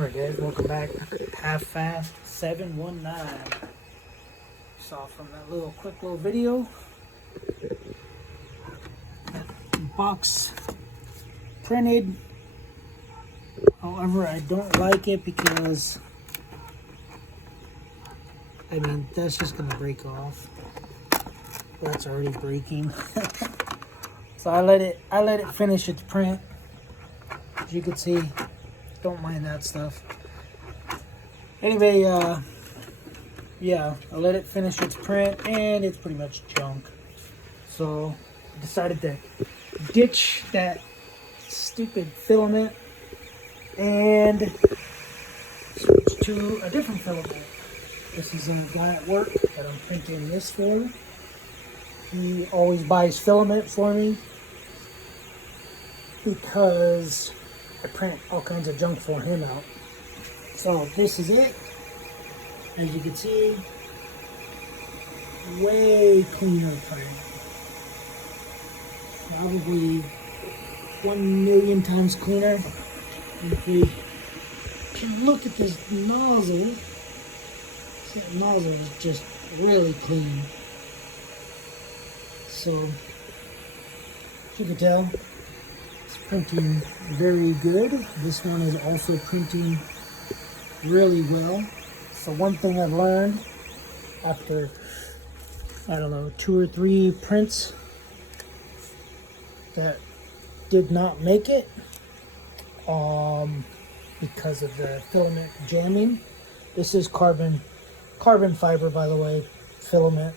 Alright guys, welcome back. Half Fast 719. Saw from that quick little video. Box printed. However, I don't like it because that's just gonna break off. That's already breaking. So I let it finish its print. As you can see, don't mind that stuff. Anyway, yeah, I let it finish its print and it's pretty much junk. So I decided to ditch that stupid filament and switch to a different filament. This is a guy at work that I'm printing this for. He always buys filament for me because I print all kinds of junk for him out. So this is it. As you can see, way cleaner print. Probably 1,000,000 times cleaner. And if we can look at this nozzle, that nozzle is just really clean. So, as you can tell, it's printing very good. This one is also printing really well. So one thing I've learned after, I don't know, 2 or 3 prints that did not make it because of the filament jamming. This is carbon fiber, by the way, filament,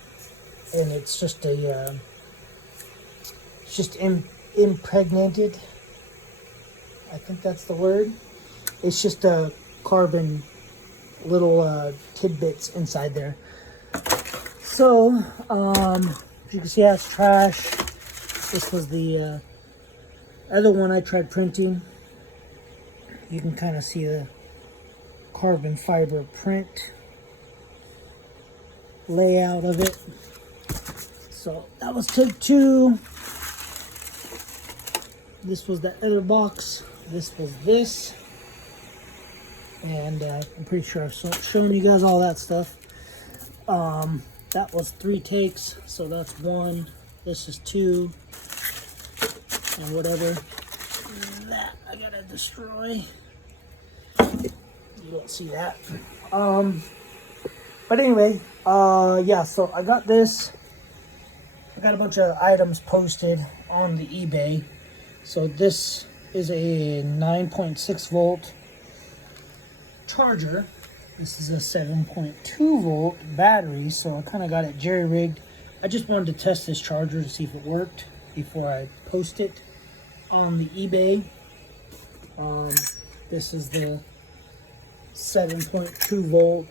and it's just impregnated. I think that's the word. It's just a carbon little tidbits inside there. So as you can see, that's trash. This was the other one I tried printing. You can kind of see the carbon fiber print layout of it. So that was take 2. This was the other box. This was this. And I'm pretty sure I've shown you guys all that stuff. That was 3 takes, so that's 1. This is 2. And whatever. That I gotta destroy. You don't see that. But anyway, yeah, so I got this. I got a bunch of items posted on the eBay. So this is a 9.6 volt charger. This is a 7.2 volt battery, so I kind of got it jerry-rigged. I just wanted to test this charger to see if it worked before I post it on the eBay. This is the 7.2 volt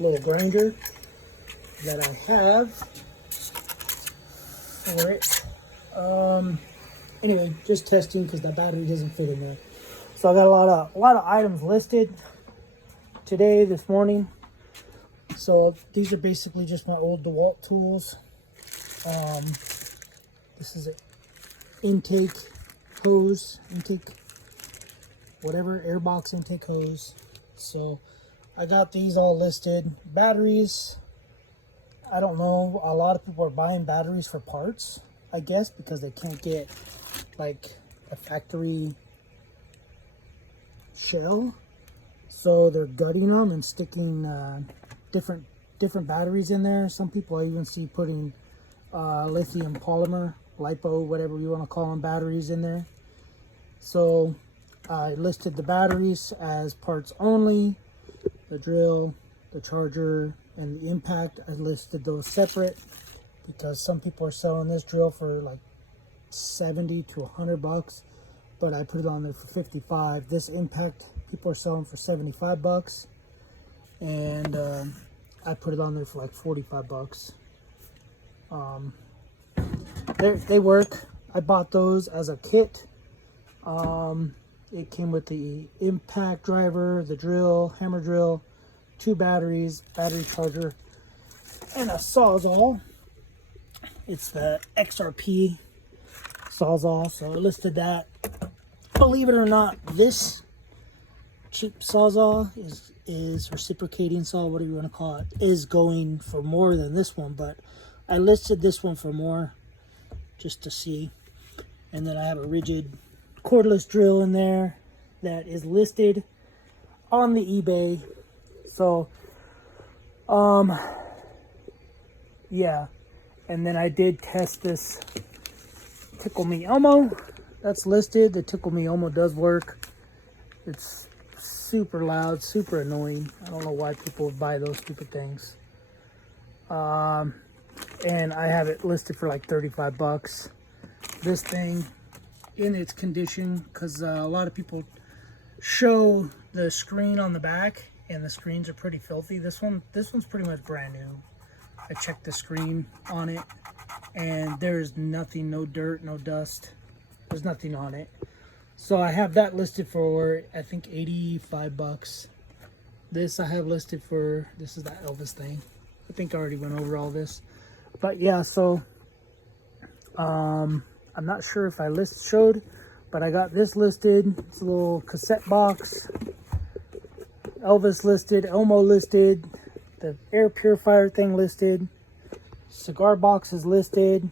little grinder that I have for it. Anyway, just testing because the battery doesn't fit in there. So I got a lot of items listed today, this morning. So these are basically just my old DeWalt tools. This is an intake hose, airbox intake hose. So I got these all listed. Batteries, I don't know. A lot of people are buying batteries for parts, I guess, because they can't get like a factory shell. So they're gutting them and sticking different batteries in there. Some people I even see putting lithium polymer, lipo, whatever you want to call them, batteries in there. So I listed the batteries as parts only. The drill, the charger, and the impact, I listed those separate because some people are selling this drill for like 70 to 100 bucks, but I put it on there for 55. This impact people are selling for 75 bucks, and I put it on there for like 45 bucks. They work. I bought those as a kit. It came with the impact driver, the drill, hammer drill, 2 batteries, battery charger, and a Sawzall. It's the XRP Sawzall, so I listed that believe it or not, this cheap Sawzall is reciprocating saw, whatever you want to call it, is going for more than this one, but I listed this one for more just to see. And then I have a rigid cordless drill in there that is listed on the eBay. So yeah, and then I did test this Tickle Me Elmo that's listed. The Tickle Me Elmo does work. It's super loud, super annoying. I don't know why people would buy those stupid things. And I have it listed for like 35 bucks. This thing in its condition, because a lot of people show the screen on the back and the screens are pretty filthy. This one's pretty much brand new. I checked the screen on it and there's nothing, no dirt, no dust. There's nothing on it. So I have that listed for, I think, 85 bucks. This I have listed for, this is that Elvis thing. I think I already went over all this. But yeah, so I'm not sure if I showed, but I got this listed. It's a little cassette box. Elvis listed, Elmo listed, the air purifier thing listed, cigar box is listed.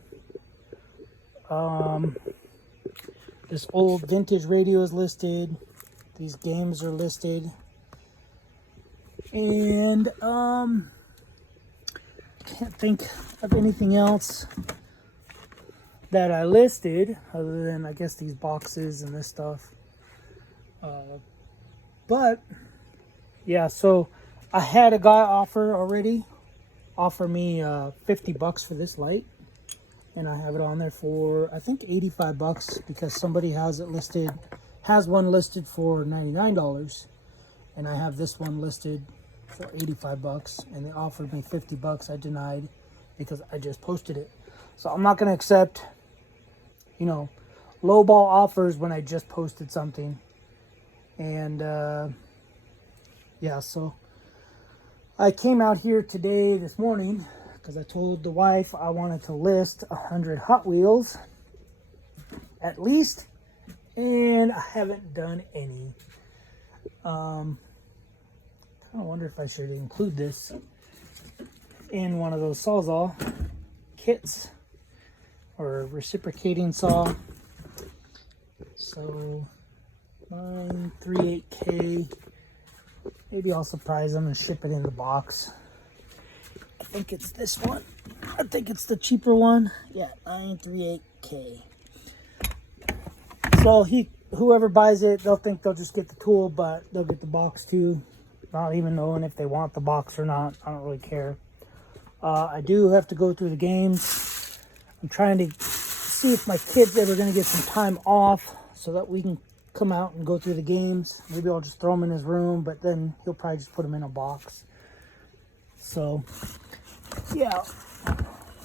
This old vintage radio is listed. These games are listed. And can't think of anything else that I listed other than, I guess, these boxes and this stuff. But yeah, so I had a guy offer me 50 bucks for this light, and I have it on there for, I think, 85 bucks because somebody has one listed for $99, and I have this one listed for 85 bucks, and they offered me 50 bucks. I denied because I just posted it. So I'm not going to accept, lowball offers when I just posted something. And yeah, so I came out here this morning, because I told the wife I wanted to list 100 Hot Wheels at least, and I haven't done any. I wonder if I should include this in one of those Sawzall kits or reciprocating saw. So 938K. Maybe I'll surprise them and ship it in the box. I think it's this one. I think it's the cheaper one. Yeah, 938K. So whoever buys it, they'll think they'll just get the tool, but they'll get the box too. Not even knowing if they want the box or not. I don't really care. I do have to go through the games. I'm trying to see if my kid's ever going to get some time off so that we can come out and go through the games. Maybe I'll just throw them in his room, but then he'll probably just put them in a box. So yeah, I'm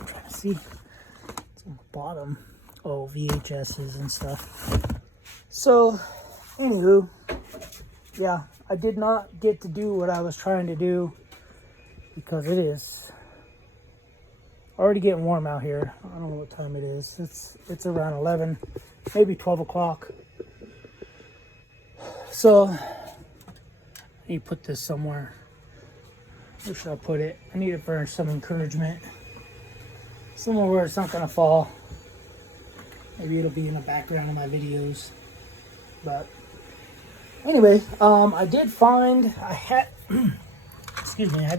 trying to see. It's on the bottom. Oh, VHSs and stuff. So anywho, yeah, I did not get to do what I was trying to do because it is already getting warm out here. I don't know what time it is. It's around 11, maybe 12 o'clock. So I need to put this somewhere. Where should I put it? I need it for some encouragement. Somewhere where it's not going to fall. Maybe it'll be in the background of my videos. But anyway, I did find, I had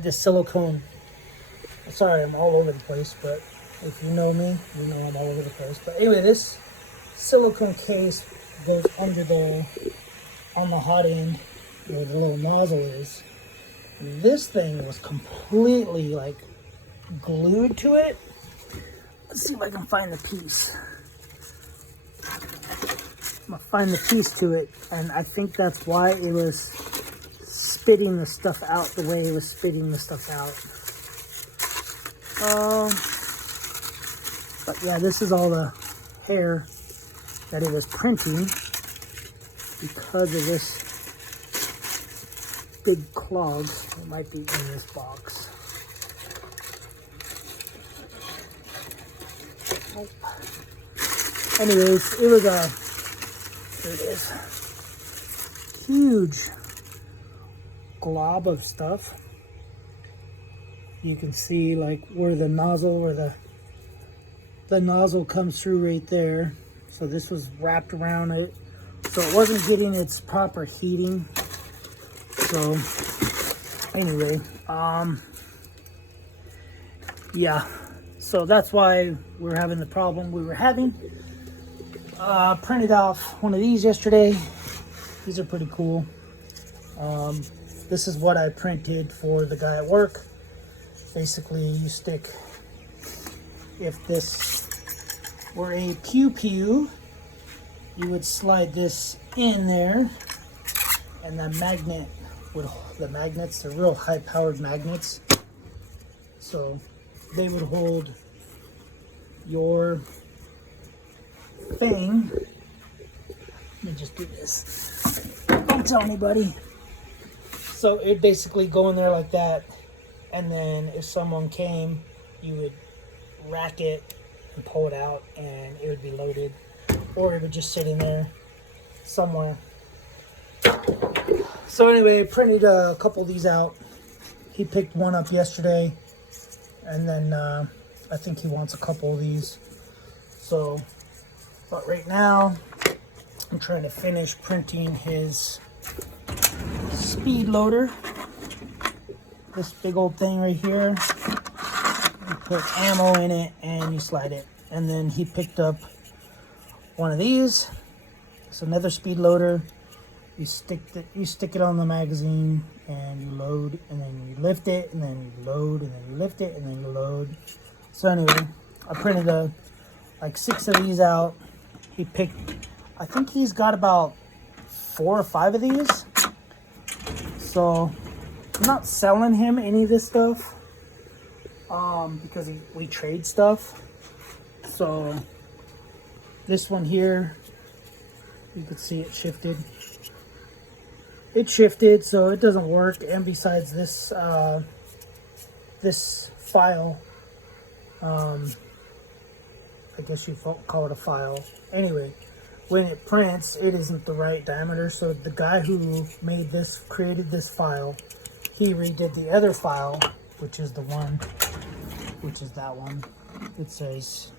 this silicone. Sorry, I'm all over the place, but if you know me, you know I'm all over the place. But anyway, this silicone case goes under on the hot end where the little nozzle is. This thing was completely like glued to it. Let's see if I can find the piece. I'm gonna find the piece to it, and I think that's why it was spitting the stuff out the way it was spitting the stuff out. But yeah, this is all the hair that it was printing because of this big clog that might be in this box. Anyways, it was There it is. Huge glob of stuff. You can see like where the nozzle comes through right there. So this was wrapped around it, so it wasn't getting its proper heating. So anyway, yeah, so that's why we're having the problem we were having. Printed off one of these yesterday. These are pretty cool. This is what I printed for the guy at work. Basically, you stick, if this were a pew-pew, you would slide this in there, and the magnet would, the magnets, they're real high-powered magnets, so they would hold your thing. Let me just do this. Don't tell anybody. So it basically go in there like that, and then if someone came, you would rack it and pull it out, and it would be loaded, or it would just sit in there somewhere. So anyway, I printed a couple of these out. He picked one up yesterday, and then I think he wants a couple of these. So, but right now, I'm trying to finish printing his speed loader. This big old thing right here. You put ammo in it and you slide it. And then he picked up one of these. It's another speed loader. You stick it on the magazine and you load, and then you lift it, and then you load, and then you lift it, and then you load. So anyway, I printed like 6 of these out. He picked, I think he's got about 4 or 5 of these. So I'm not selling him any of this stuff because we trade stuff. So this one here, you can see it shifted. It shifted, so it doesn't work. And besides this, this file, I guess you call it a file. Anyway, when it prints, it isn't the right diameter. So the guy who made this, created this file, he redid the other file, which is the one, which is that one. It says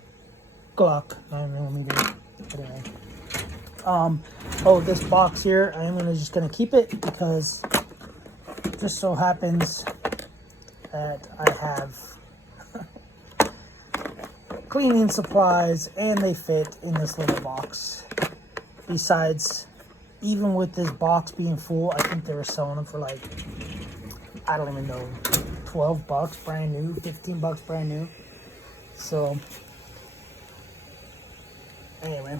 Glock 9mm. Anyway. Oh, this box here, I'm just gonna keep it because it just so happens that I have cleaning supplies and they fit in this little box. Besides, even with this box being full, I think they were selling them for like, I don't even know, 12 bucks brand new, 15 bucks brand new. So anyway,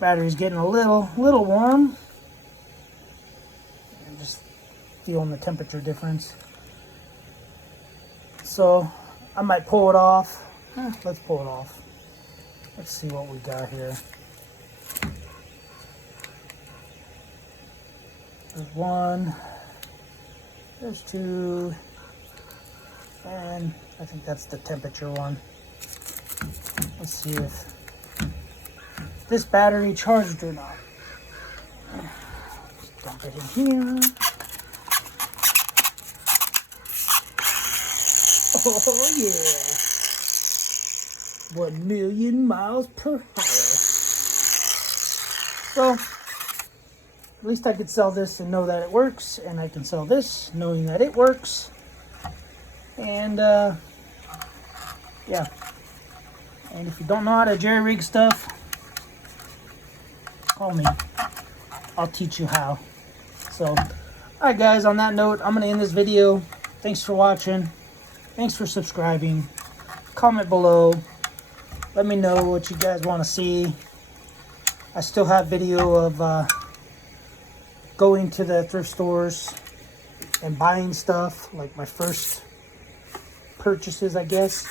battery's getting a little warm. I'm just feeling the temperature difference. So I might pull it off. Let's pull it off. Let's see what we got here. There's 1, there's 2, and I think that's the temperature one. Let's see if this battery charged or not. Just dump it in here. Oh yeah. 1 million miles per hour. So, at least I could sell this and know that it works, and I can sell this knowing that it works. And yeah. And if you don't know how to jerry rig stuff, call me. I'll teach you how. So, alright guys, on that note, I'm going to end this video. Thanks for watching. Thanks for subscribing. Comment below. Let me know what you guys want to see. I still have video of going to the thrift stores and buying stuff, like my first purchases, I guess.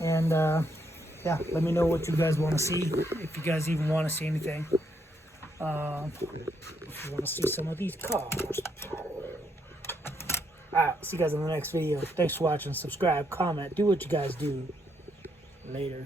And yeah, let me know what you guys want to see, if you guys even want to see anything. If you want to see some of these cars. Alright, see you guys in the next video. Thanks for watching. Subscribe, comment, do what you guys do. Later.